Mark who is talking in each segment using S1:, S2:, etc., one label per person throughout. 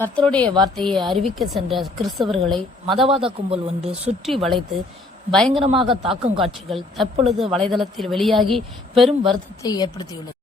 S1: கர்த்தருடைய வார்த்தையை அறிவிக்க சென்ற கிறிஸ்தவர்களை மதவாத கும்பல் ஒன்று சுற்றி வளைத்து பயங்கரமாக தாக்கும் காட்சிகள் தற்பொழுது வலைதளத்தில் வெளியாகி பெரும் வருத்தத்தை ஏற்படுத்தியுள்ளது.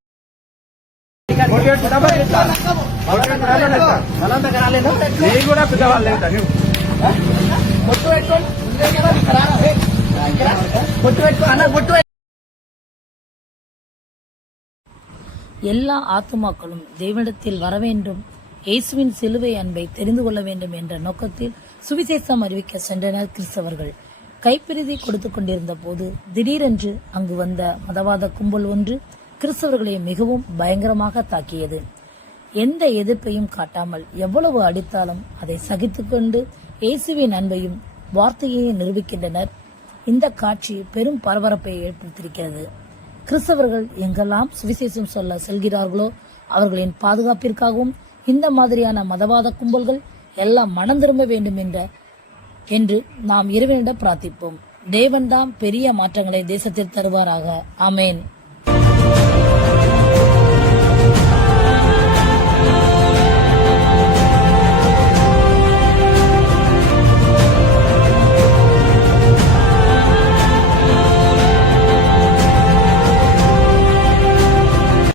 S1: எல்லா ஆத்துமாக்களும் தேவனிடத்தில் வர வேண்டும் இயேசுவின் சிலுவை அன்பை தெரிந்து கொள்ள வேண்டும் என்ற நோக்கத்தில் சுவிசேஷம் அறிவிக்க சென்றனர் கிறிஸ்தவர்கள். கைப்பிரிதி கொடுத்து கொண்டிருந்த போது திடீரென்று அங்கு வந்த மதவாத கும்பல் ஒன்று கிறிஸ்தவர்களை மிகவும் பயங்கரமாக தாக்கியது. எந்த எதிர்ப்பையும் காட்டாமல் எவ்வளவு அடித்தாலும் அதை சகித்துக்கொண்டு இயேசுவின் அன்பையும் வார்த்தையையும் நிரூபிக்கின்றனர். இந்த காட்சி பெரும் பரபரப்பை ஏற்படுத்தியிருக்கிறது. கிறிஸ்தவர்கள் எங்கெல்லாம் சுவிசேஷம் சொல்ல செல்கிறார்களோ அவர்களின் பாதுகாப்பிற்காகவும் இந்த மாதிரியான மதவாத கும்பல்கள் எல்லாம் மனம் திரும்ப வேண்டும் என்ற என்று நாம் இறைவனிடம் பிரார்த்திப்போம். தேவன்தாம் பெரிய மாற்றங்களை தேசத்தில் தருவாராக. அமேன்